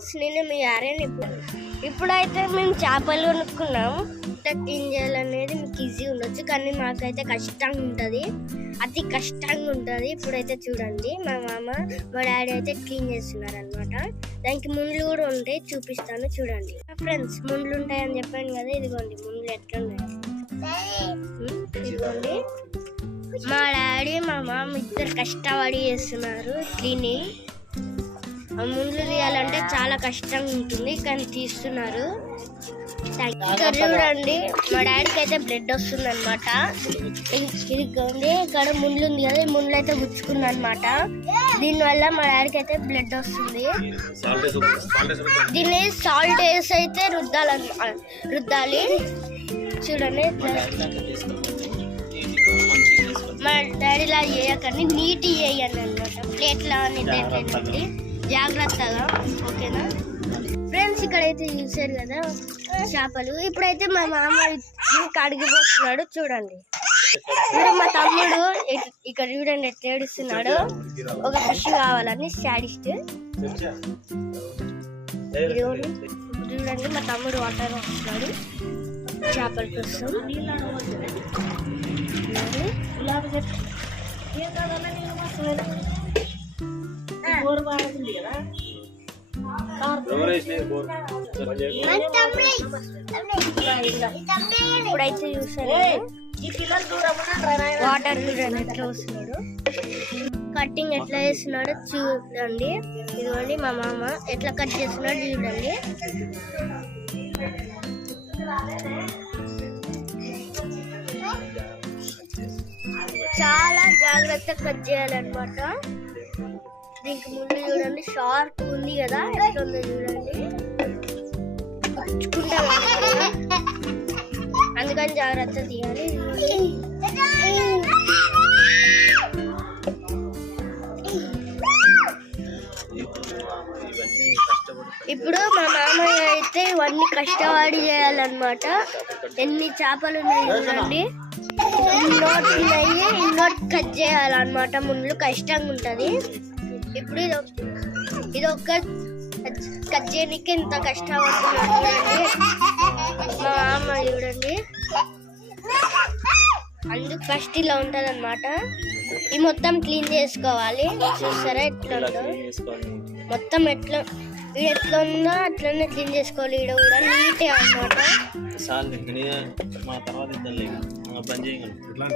Friends, నేను మీ ఆర్యన్. ఇప్పుడైతే మేము చేపలు కొనుక్కున్నాం. క్లీన్ చేయాలనేది మీకు ఈజీ ఉండొచ్చు, కానీ మాకైతే కష్టంగా ఉంటుంది, అతి కష్టంగా ఉంటుంది. ఇప్పుడైతే చూడండి, మా మామ మా డాడీ అయితే క్లీన్ చేస్తున్నారు అనమాట. దానికి ముండ్లు కూడా ఉంటాయి, చూపిస్తాను చూడండి. ఫ్రెండ్స్, ముండ్లు ఉంటాయని చెప్పాను కదా, ఇదిగోండి ముండ్లు ఎట్లున్నాయి. ఇదిగోండి, మా డాడీ మా మామ ఇద్దరు కష్టపడి చేస్తున్నారు క్లీనింగ్. ముండ్లు తీయాలంటే చాలా కష్టంగా ఉంటుంది, కానీ తీస్తున్నారు. ఇక్కడ చూడండి, మా డాడీకి అయితే బ్లడ్ వస్తుంది అనమాట. ఇదిగోండి, ఇక్కడ ముండ్లు ఉంది కదా, ఈ ముండ్లు అయితే గుచ్చుకుంది అనమాట. దీనివల్ల మా డాడీకి అయితే బ్లడ్ వస్తుంది. దీన్ని సాల్ట్ వేసి అయితే రుద్దాలి. చూడండి, మా డాడీలా చేయకండి, నీట్ చేయండి అనమాట. ప్లేట్లా అని జాగ్రత్తగా, ఓకేనా ఫ్రెండ్స్? ఇక్కడైతే చూసారు కదా చేపలు. ఇప్పుడైతే మా మామ కడిగిపోతున్నాడు చూడండి. ఇప్పుడు మా తమ్ముడు ఇక్కడ చూడండి ఎట్లా ఏడుస్తున్నాడు, ఒక ఫిష్ కావాలని శాడిస్ట్. చూడండి, మా తమ్ముడు వాటర్ వస్తున్నాడు చేపల కోసం. ఇప్పుడైతే చూసారు వాటర్ చూడండి ఎట్లా వస్తున్నాడు, కట్టింగ్ ఎట్లా చేస్తున్నాడో చూడండి. ఇదిగోండి, మా మామ ఎట్లా కట్ చేస్తున్నాడు చూడండి. చాలా జాగ్రత్తగా కట్ చేయాలన్నమాట. దీనికి ముందు చూడండి, షార్ప్ ఉంది కదా, ఎట్లా ఉందో చూడండి. అందుకని జాగ్రత్త తీయాలి. ఇప్పుడు మా మామయ్య అయితే ఇవన్నీ కష్టపడి చేయాలన్నమాట. ఎన్ని చేపలు ఉన్నాయి చూడండి, ఇన్నోటి కట్ చేయాలన్నమాట. ముందు కష్టంగా ఉంటుంది. ఇప్పుడు ఇది ఒక్క కట్ చేయడానికి ఎంత కష్టపడుతున్నాడు చూడండి మా మామ చూడండి. అందుకు ఫస్ట్ ఇలా ఉంటుంది అనమాట. ఈ మొత్తం క్లీన్ చేసుకోవాలి. చూస్తారా ఎట్లా ఉందో, మొత్తం ఎట్లా ఉందో అట్లనే క్లీన్ చేసుకోవాలి. ఈడ కూడా నీట్గా అనమాట.